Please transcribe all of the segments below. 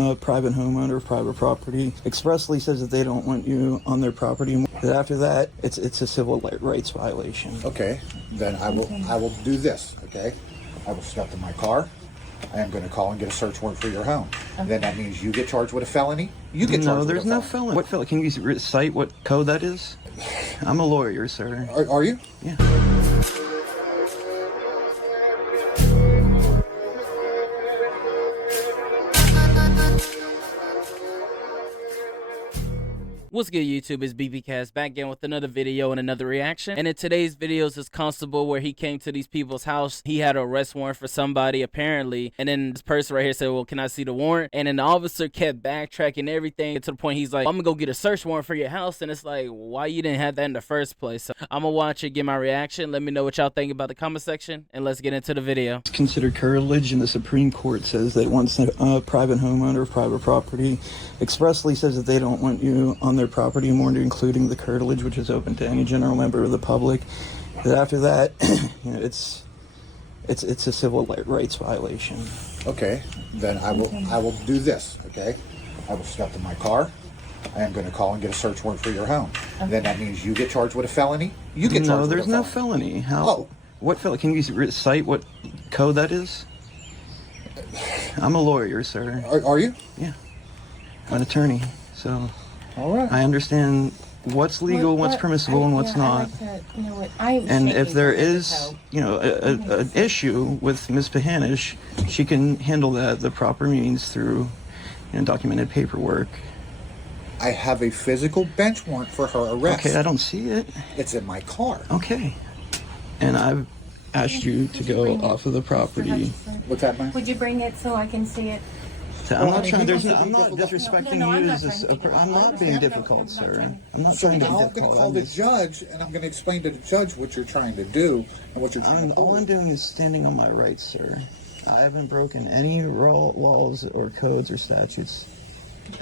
A private homeowner of private property expressly says that they don't want you on their property. After that, it's a civil rights violation. Okay, then I will do this. Okay, I will step to my car. I am going to call and get a search warrant for your home. Okay. Then that means you get charged with a felony. You get charged with a felony. No, there's no felony. What felony? Can you recite what code that is? I'm a lawyer, sir. Are you? Yeah. What's good, YouTube? It's BBcast back again with another video and another reaction. And in today's videos, this constable where he came to these people's house, he had an arrest warrant for somebody apparently, and then this person right here said, well, can I see the warrant? And then the officer kept backtracking everything to the point he's like, I'm gonna go get a search warrant for your house. And it's like, why you didn't have that in the first place? So I'm gonna watch it, get my reaction. Let me know what y'all think about the comment section, and let's get into the video. It's considered curtilage, and the Supreme Court says that once a private homeowner of private property expressly says that they don't want you on their property more, including the curtilage, which is open to any general member of the public, that after that, you know, it's a civil rights violation. Okay, then I will do this. Okay, I will step to my car. I am going to call and get a search warrant for your home. Okay. Then that means you get charged with a felony. You get charged with a felony. No, there's no felony. How? Oh. What felony? Can you recite what code that is? I'm a lawyer, sir. Are you? Yeah. I'm an attorney, so all right. I understand what's legal, what's permissible, and what's not. And if there is, you know, an issue with Ms. Pahanish, she can handle that the proper means through, you know, documented paperwork. I have a physical bench warrant for her arrest. Okay, I don't see it. It's in my car. Okay. And I've asked you to go off of the property. What's that, ma'am? Would you bring it so I can see it? I'm not trying. I'm not disrespecting you. I'm not being difficult, sir. I'm not trying to be difficult. I'm going to call the judge, and I'm going to explain to the judge what you're trying to do and what you're trying to do. All I'm doing is standing on my rights, sir. I haven't broken any laws or codes or statutes,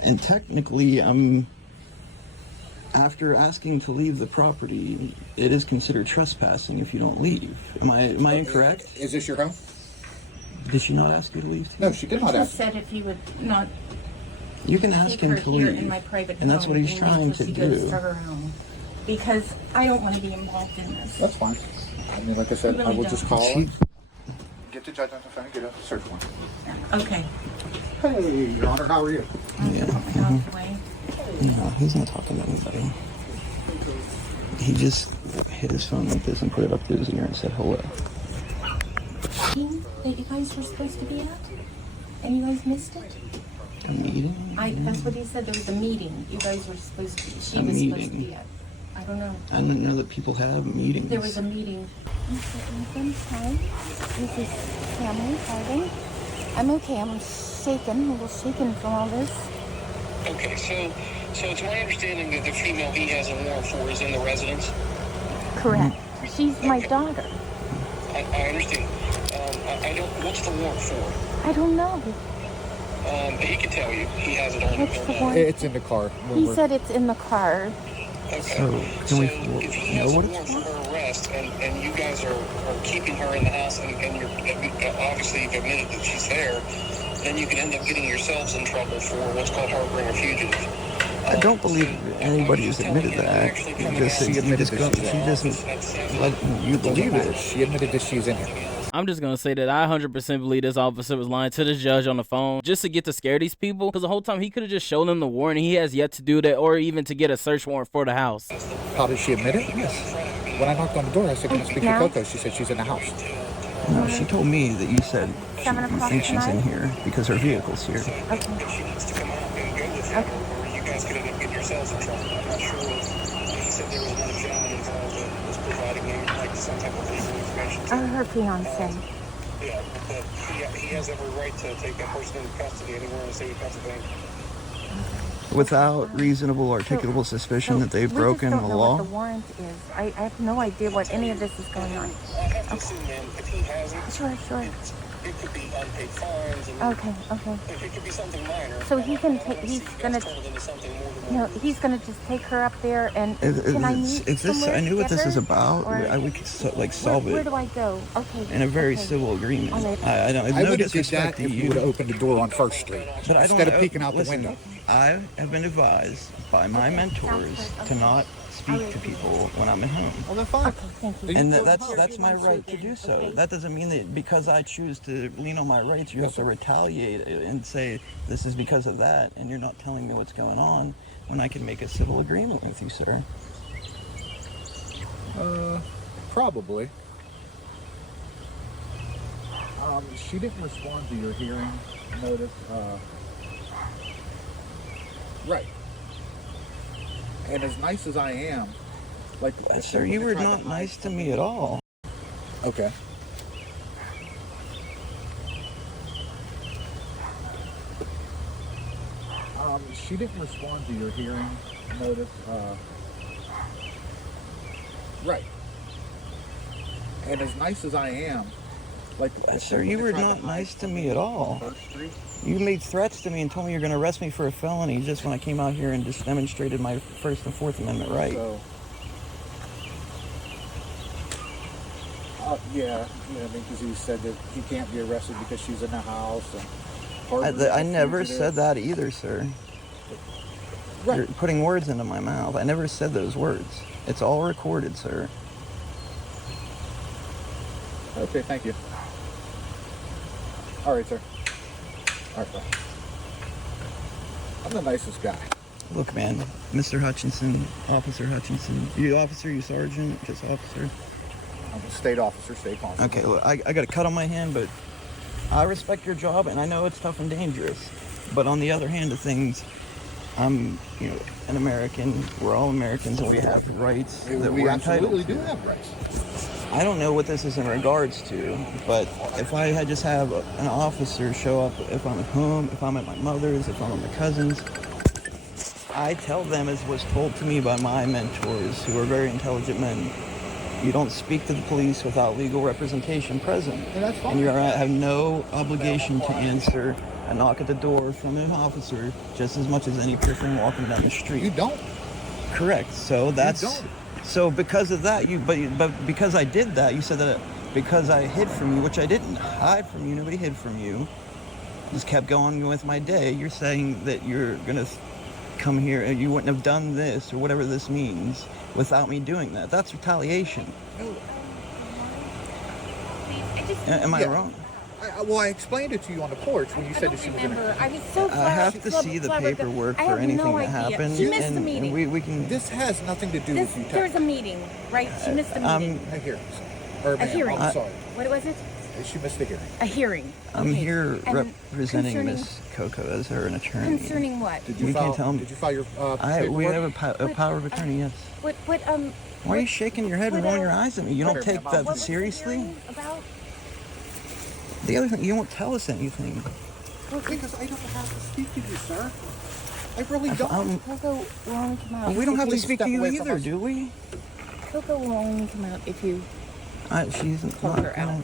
and technically, after asking to leave the property, it is considered trespassing if you don't leave. Am I incorrect? Is this your home? Did she not ask you to leave? No, she did not ask. She said if you would not. You can ask him to leave, in my private and that's what he's trying to do. To her home, because I don't want to be involved in this. That's fine. I mean, like I said, I will just call her. Get the judge on the phone and get a search warrant. Okay. Hey, Your Honor, how are you? Yeah. No, he's not talking to anybody. He just hit his phone like this and put it up to his ear and said hello. That you guys were supposed to be at, and you guys missed it. A meeting? That's what he said. There was a meeting. You guys were supposed to. She was supposed to be at. I don't know. I didn't know that people have meetings. There was a meeting. Hi, this is Cameron Harding. I'm okay. I'm shaken. A little shaken from all this. Okay, so it's my understanding that the female he has a warrant for is in the residence? Correct. She's my daughter. I understand. I don't. What's the warrant for? I don't know. He can tell you. He has it on What's the him. warrant? It's in the car. He said it's in the car. Okay. So if he has a warrant for her arrest, and you guys are keeping her in the house, and you're obviously you've admitted that she's there, then you can end up getting yourselves in trouble for what's called harboring a fugitive. I don't believe anybody has admitted that. She doesn't let you believe it. She admitted that she's in here. I'm just gonna say that I 100% believe this officer was lying to the judge on the phone just to get to scare these people, because the whole time he could have just shown them the warrant. He has yet to do that, or even to get a search warrant for the house. How did she admit it? Yes. When I knocked on the door, I said, can I speak to Coco? She said she's in the house. No, she told me that you said you think she's in here because her vehicle's here. Okay. She needs to come out and go with her, or you guys could end up getting yourselves in trouble. I'm not sure. He said there was another gentleman involved that was providing him like some type of legal information. Her fiance. Yeah, but he has every right to take that person into custody anywhere in the state of Pennsylvania. Without reasonable articulable suspicion that they've broken the law? What the warrant is. I have no idea what any of this is going on. I have to assume, ma'am, if he has it. Sure. It could be unpaid fines. And Okay. it could be something minor. So he can take. He's gonna turn it into something more than No, what it is. he's gonna just take her up there and can I meet If this, somewhere I knew to what get this is her? about. Or We could solve where it do I go? Okay. in a very okay. civil agreement. All right. I don't. I No would have did disrespect that to if you you. would have opened the door on First Street But I don't instead of know- peeking out the listen, window. I have been advised by my mentors to not speak to people when I'm at home. Well, then fine. Okay, thank you. Then And you go that's home. that's my right to do so. That doesn't mean that because I choose to lean on my rights, you have to retaliate and say this is because of that, and you're not telling me what's going on when I can make a civil agreement with you, sir. Probably. She didn't respond to your hearing notice. Right. And as nice as I am, like, Sir, you were not nice to me at all. Okay. She didn't respond to your hearing notice. Right. And as nice as I am, like, Sir, you were not nice to me at all. First Street. You made threats to me and told me you're going to arrest me for a felony just when I came out here and just demonstrated my First and Fourth Amendment right. So, yeah, because he said that he can't be arrested because she's in the house. And I never said that either, sir. Right. You're putting words into my mouth. I never said those words. It's all recorded, sir. Okay, thank you. All right, sir. All right, bye. I'm the nicest guy. Look, man, Mr. Hutchinson, Officer Hutchinson. You officer, you sergeant, just officer? I'm a state officer, state constable. Okay, look, I got a cut on my hand, but I respect your job, and I know it's tough and dangerous. But on the other hand of things, I'm, an American. We're all Americans, and we have rights that We we're entitled absolutely to. do have rights. I don't know what this is in regards to, but if I had just have an officer show up, if I'm at home, if I'm at my mother's, if I'm at my cousin's, I tell them, as was told to me by my mentors, who are very intelligent men, you don't speak to the police without legal representation present. And that's fine. And you have no obligation to answer a knock at the door from an officer just as much as any person walking down the street. You don't. Correct. So that's don't. so because of that, but because I did that, you said that because I hid from you, which I didn't hide from you. Nobody hid from you. Just kept going with my day. You're saying that you're gonna come here and you wouldn't have done this or whatever this means without me doing that. That's retaliation. Am I wrong? I explained it to you on the porch when you said that she was going to... I was so I have to see the paperwork for anything that happened. She missed the and meeting. we can. This has nothing to do with you. There's a meeting, right? She missed the meeting. A hearing. Or, A hearing. I'm sorry. What was it? She missed the hearing. A hearing. I'm Okay. here And representing concerning- Miss Coco as her an attorney. Concerning what? Did You can't tell me. Did you file your We paperwork? have a power of attorney. Yes. What? Why are you shaking your head and rolling your eyes at me? You don't take What that What was the seriously. hearing about? The other thing, you won't tell us anything. Because I don't have to speak to you, sir. I really If don't. I'm- Coco will only come out. we don't have to Please speak to step you away from either, us. do we? Coco will only come out if you She's call not. her out.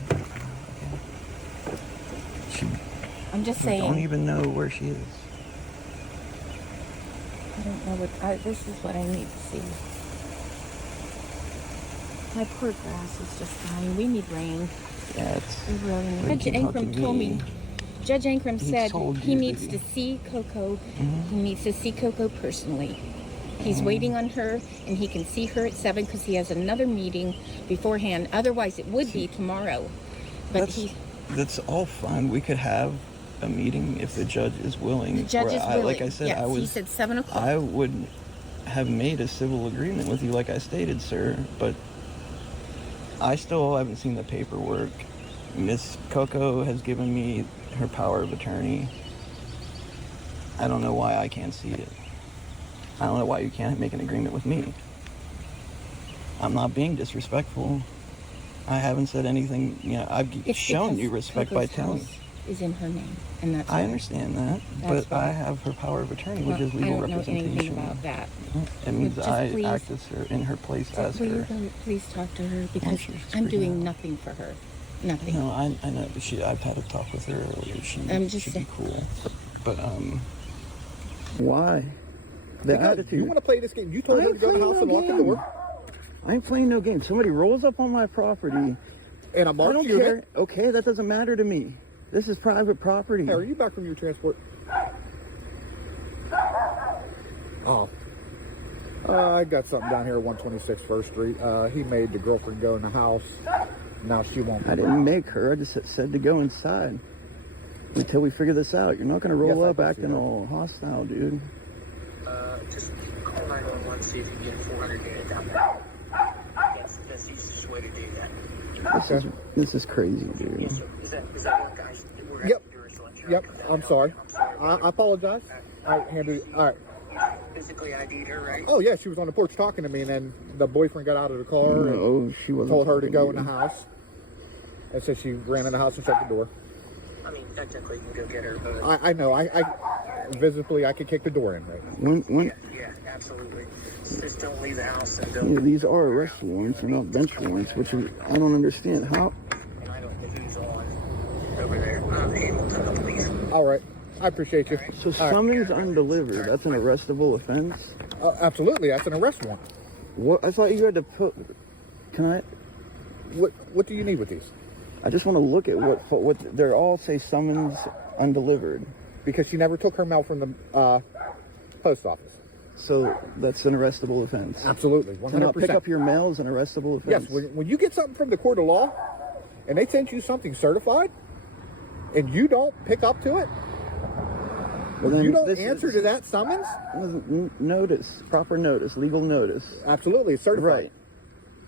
She I'm just don't saying. even know where she is. I don't know this is what I need to see. My poor grass is just dying. We need rain. Yeah, it's. We really need. But Judge keep Ankrum talking to told me. Judge Ankrum He said told he you, needs did to he? see Coco. Mm-hmm. He needs to see Coco personally. He's waiting on her, and he can see her at 7 because he has another meeting beforehand. Otherwise, it would be tomorrow. But That's all fine. We could have a meeting if the judge is willing. the judge is willing. Like I said, yes, he said 7 o'clock. I would have made a civil agreement with you, like I stated, sir, but I still haven't seen the paperwork. Miss Coco has given me her power of attorney. I don't know why I can't see it. I don't know why you can't make an agreement with me. I'm not being disrespectful. I haven't said anything, I've It's shown because you respect by Coco's telling. house is in her name, and that's I why. understand that, That's but why. I have her power of attorney, which Well, is legal I don't know anything representation. about that. It means Just I please- act as her in her place as Will you her. please talk to her because she's I'm freaking doing out. nothing for her. Nothing. No, I know. I've had a talk with her earlier. She should be cool. But why? The Because attitude. you want to play this game. You told I her to ain't go in the playing house no and lock the game. door. I ain't playing no game. Somebody rolls up on my property. And a I marked don't unit. care. Okay, that doesn't matter to me. This is private property. Hey, are you back from your transport? Oh. I got something down here at 126 First Street. He made the girlfriend go in the house. Now she won't. I didn't make her. I just said to go inside until we figure this out. You're not going to roll Yes, I up can see acting that. all hostile, dude. Just call 911, see if you can get a 400 unit down there. That's the easiest way to do that. This is crazy, dude. Yes, sir. Is that one, guys? We're Yep. Yep. I'm sorry. I apologize. All right, Andrew. All right. Physically ID'd her, right? Oh, yeah, she was on the porch talking to me, and then the boyfriend got out of the car and No, she wasn't. told her to go in talking the you. house. And so she ran in the house and shut the door. I mean, technically, you can go get her, but... I know. I visibly, I could kick the door in right now. When Yeah, absolutely. Just don't leave the house and yeah, don't... these are arrest warrants and not bench warrants, which I don't understand. How? And I don't know who's on over there. Hamilton, please. All right. I appreciate you. So summons undelivered. That's an arrestable offense. Absolutely. That's an arrest warrant. What? I thought you had to put. Can I? What do you need with these? I just want to look at what they're all say summons undelivered. Because she never took her mail from the post office. So that's an arrestable offense. Absolutely. 100%. To not pick up your mail is an arrestable offense. Yes, when you get something from the court of law and they send you something certified and you don't pick up to it, Well, then you don't this answer is- to that summons, Notice, proper notice, legal notice. absolutely, it's certified. Right.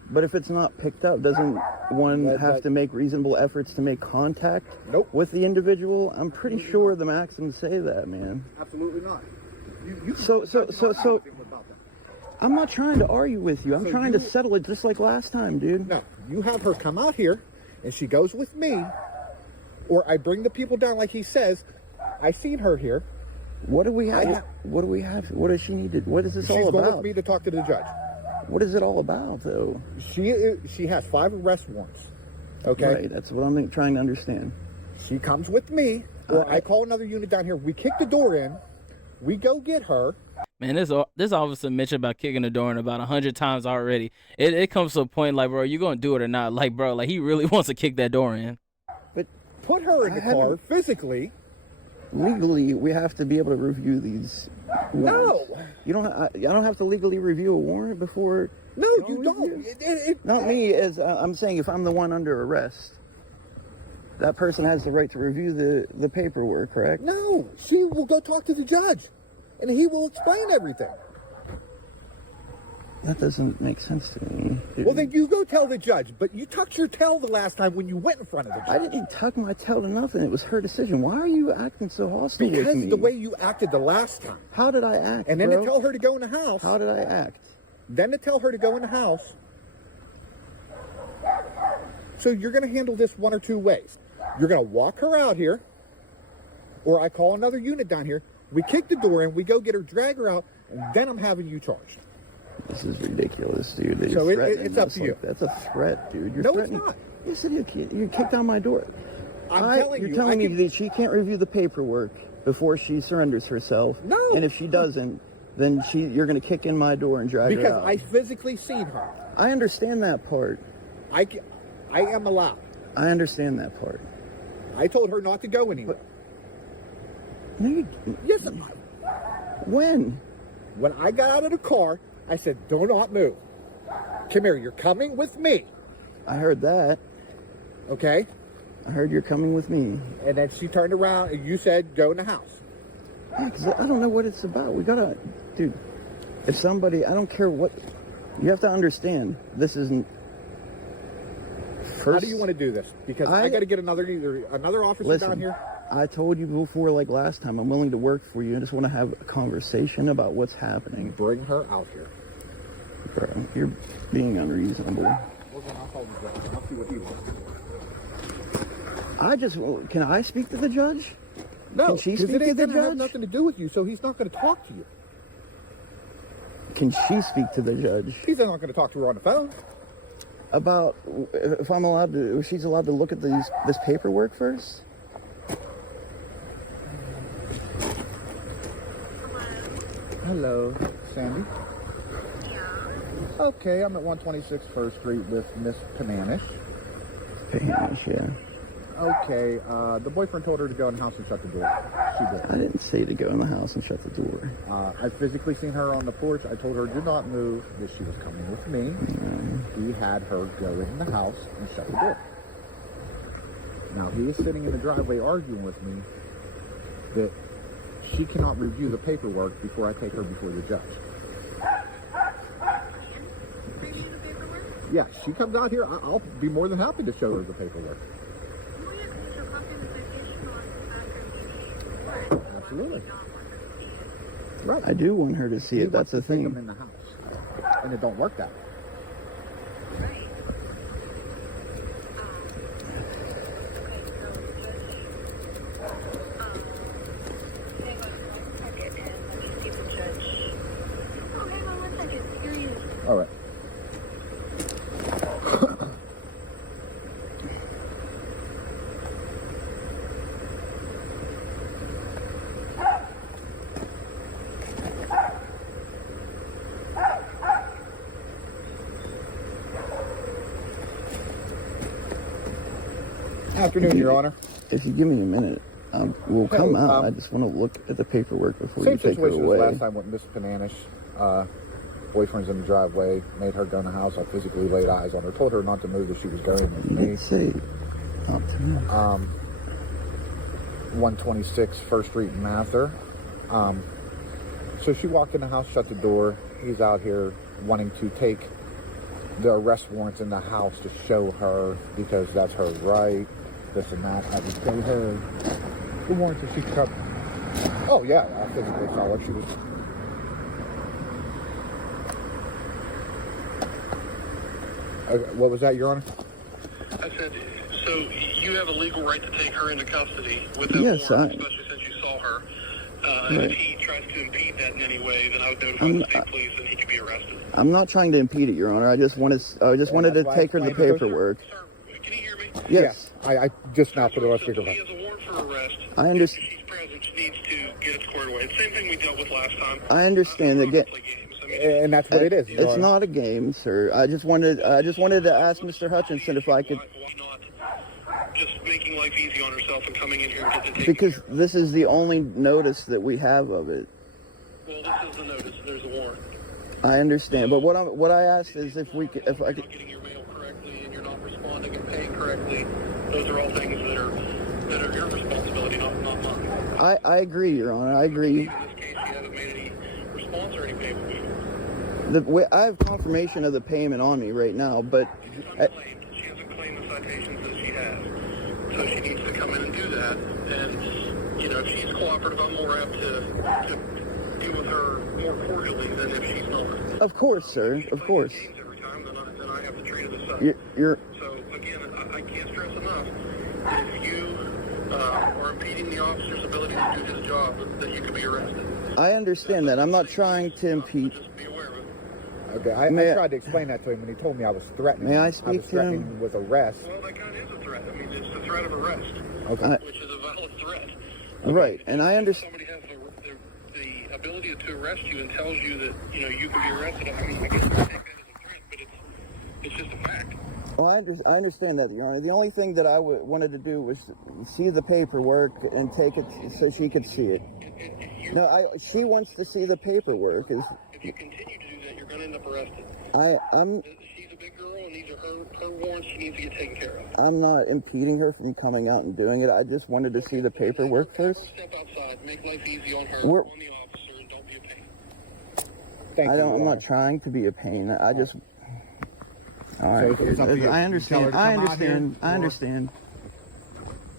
But if it's not picked up, doesn't one have to make reasonable efforts to make contact Nope. with the individual? I'm pretty sure the maxims say that, man. Absolutely not. You So- I'm not trying to argue with you. I'm So trying to you- settle it just like last time, dude. No, you have her come out here and she goes with me, or I bring the people down like he says. I seen her here. What do we have? I- What do we have? What does she need to? What is this She's all going about? with me to talk to the judge. What is it all about, though? She has 5 arrest warrants. Okay. Right. That's what I'm trying to understand. She comes with me, or I call another unit down here. We kick the door in. We go get her. Man, this officer mentioned about kicking the door in about 100 times already. It comes to a point like, bro, you gonna do it or not? Like, bro, like he really wants to kick that door in. But Put her in the car haven't- physically. legally, we have to be able to review these warrants. No. You don't. I don't have to legally review a warrant before. No, you you review. don't. Not me. As I'm saying, if I'm the one under arrest, that person has the right to review the paperwork, correct? No, she will go talk to the judge, and he will explain everything. That doesn't make sense to me. Dude. Well, then you go tell the judge. But you tucked your tail the last time when you went in front of the judge. I didn't tuck my tail to nothing. It was her decision. Why are you acting so hostile with me? Because the way you acted the last time. How did I act? And then bro? to tell her to go in the house. How did I act? Then to tell her to go in the house. So you're going to handle this one or two ways. You're going to walk her out here, or I call another unit down here. We kick the door in, we go get her, drag her out, and then I'm having you charged. This is ridiculous, dude. That So you're it- threatening it's up us to you. like that. That's a threat, dude. You're No, it's threatening. not. Yes, it is. You kicked down my door. I'm telling you're you, telling I me can- that she can't review the paperwork before she surrenders herself. No. And if she doesn't, then you're going to kick in my door and drag her Because out. I physically seen her. I understand that part. I am allowed. I understand that part. I told her not to go anywhere. No, Yes, when? when I got out of the car, I said, do not move. Come here, you're coming with me. I heard that. Okay? I heard you're coming with me. And then she turned around and you said, go in the house. Yeah, 'cause I don't know what it's about. We gotta, dude. If somebody, I don't care what. You have to understand. This isn't. First, How do you want to do this? Because I got to get another officer Listen, down here. I told you before, like last time, I'm willing to work for you. I just want to have a conversation about what's happening. Bring her out here. Bro, you're being unreasonable. Well, then I'll call the judge. I'll see what he wants. Can I speak to the judge? No, Can she because speak it to ain't the going to have judge? nothing to do with you, so he's not going to talk to you. Can she speak to the judge? He's not going to talk to her on the phone. About if I'm allowed to, if she's allowed to look at this paperwork first. Hello, Sandy. Okay, I'm at 126 First Street with Miss Pananish. Panish, yeah. Okay, the boyfriend told her to go in the house and shut the door. She did. I didn't say to go in the house and shut the door. I physically seen her on the porch. I told her, do not move, that she was coming with me. He had her go in the house and shut the door. Now, he is sitting in the driveway arguing with me that she cannot review the paperwork before I take her before the judge. Yeah, she comes out here, I'll be more than happy to show her the paperwork. Absolutely. Right. I do want her to see it. That's the Take them thing. in the house, and it don't work that way. All right. Afternoon, Your Honor. If you give me a minute, we'll come Hey, out. I just want to look at the paperwork before Same you take her situation as away. last time with Miss Pananish. Boyfriend's in the driveway, made her go in the house. I physically laid eyes on her, told her not to move, that she was going with You me. didn't say not to me. 126 First Street in Mather. So she walked in the house, shut the door. He's out here wanting to take the arrest warrants in the house to show her, because that's her right, this and that. I would show her the warrants that she kept. Oh yeah, I physically saw what she was. What was that, Your Honor? I said, so you have a legal right to take her into custody with that Yes, warrant, especially since you saw her. And if he tries to impede that in any way, then I would notify the state police and he could be arrested. I'm not trying to impede it, Your Honor. I just wanted to take her the paperwork. Sir, can you hear me? Yes, Yeah, I just now put it on So he speakerphone. has a warrant for arrest. I understand. His presence needs to get it squared away. Same thing we dealt with last time. I understand that. Play games. I mean, And that's what it is. Your It's Honor. not a game, sir. I just wanted to ask Mr. Hutchinson if I could, why not just making life easy on herself and coming in here and get the taken because care of? this is the only notice that we have of it. Well, this is the notice. There's a warrant. I understand, but what I asked is if I You're could. not getting your mail correctly and you're not responding and paying correctly. Those are all things that are your responsibility, not mine. I agree, Your Honor. I agree. In this case, you haven't made any response or any payment. I have confirmation of the payment on me right now, but It's unclaimed. She hasn't claimed the citations that she has. So she needs to come in and do that. And, you know, if she's cooperative, I'm more apt to deal with her more cordially than if she's not. of course, sir, of course. Games every time, then I have to treat it as such. You're So, again, I can't stress enough that if you are impeding the officer's ability to do his job, that you could be arrested. I understand that. I'm not trying to impede. Just be aware of it. Okay, I tried to explain that to him when he told me I was threatening. May I him. speak I was to threatening him? him with arrest. Well, that kind of is a threat. I mean, it's the threat of arrest, Okay. which is a valid threat. Right, and I If understand. somebody has the ability to arrest you and tells you that, you know, you can be arrested, I mean, I guess you take that as a threat, but it's just a fact. Well, I understand that, Your Honor. The only thing that I wanted to do was see the paperwork and take it so she could see it. No, she wants to see the paperwork. If you continue to do that, you're going to end up arrested. I'm She's a big girl, and these are her warrants she needs to get taken care of. I'm not impeding her from coming out and doing it. I just wanted to see the paperwork first. Step outside, make life easy on her, We're- on the officer, and don't be a pain. Thank you. I'm Your not Honor. trying to be a pain. I just. All right. So it's up to you. I You tell her understand. to I come out understand. here, I or- understand.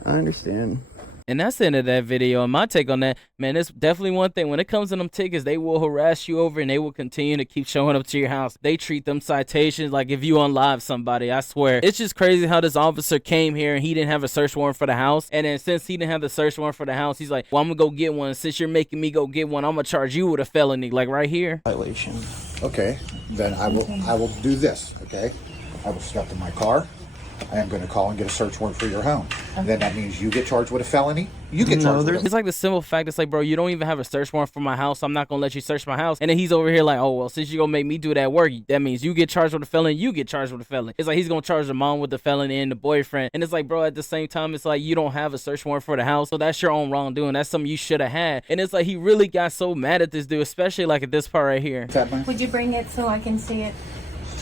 I understand. And that's the end of that video. And my take on that, man, it's definitely one thing. When it comes to them tickets, they will harass you over and they will continue to keep showing up to your house. They treat them citations like if you unlive somebody, I swear. It's just crazy how this officer came here and he didn't have a search warrant for the house. And then since he didn't have the search warrant for the house, he's like, well, I'm going to go get one. Since you're making me go get one, I'm going to charge you with a felony. Like right here. Violation. Okay, then I will do this. Okay, I will step in my car. I am going to call and get a search warrant for your home. Then that means you get charged with a felony. You get charged with It's like the simple fact. It's like, bro, you don't even have a search warrant for my house. I'm not gonna let you search my house. And then he's over here like, oh well, since you gonna make me do that work, that means you get charged with a felony. You get charged with a felony. It's like he's gonna charge the mom with the felony and the boyfriend. And it's like, bro, at the same time, it's like you don't have a search warrant for the house, so that's your own wrongdoing. That's something you should have had. And it's like he really got so mad at this dude, especially like at this part right here. Would you bring it so I can see it?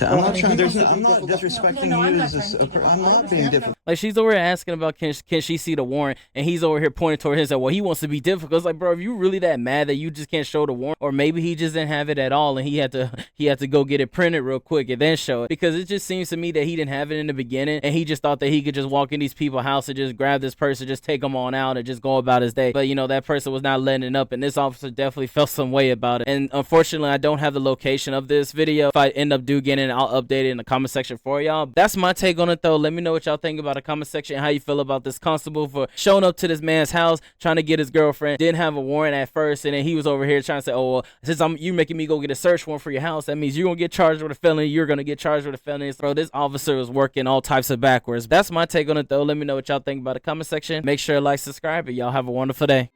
I'm not trying. I'm not disrespecting you. I'm not being difficult. Like she's over here asking about can she see the warrant, and he's over here pointing toward his. Well, he wants to be difficult. It's like, bro, if you really that mad that you just can't show the warrant, or maybe he just didn't have it at all, and he had to go get it printed real quick and then show it, because it just seems to me that he didn't have it in the beginning, and he just thought that he could just walk in these people's house and just grab this person, just take them on out, and just go about his day. But you know that person was not letting it up, and this officer definitely felt some way about it. And unfortunately, I don't have the location of this video. If I end up getting it, I'll update it in the comment section for y'all. That's my take on it though. Let me know what y'all think about the comment section and how you feel about this constable for showing up to this man's house trying to get his girlfriend. Didn't have a warrant at first, and then he was over here trying to say, oh well, since you making me go get a search warrant for your house, that means you're gonna get charged with a felony. You're gonna get charged with a felony. Bro, this officer was working all types of backwards. That's my take on it though. Let me know what y'all think about the comment section. Make sure to like, subscribe, and y'all have a wonderful day.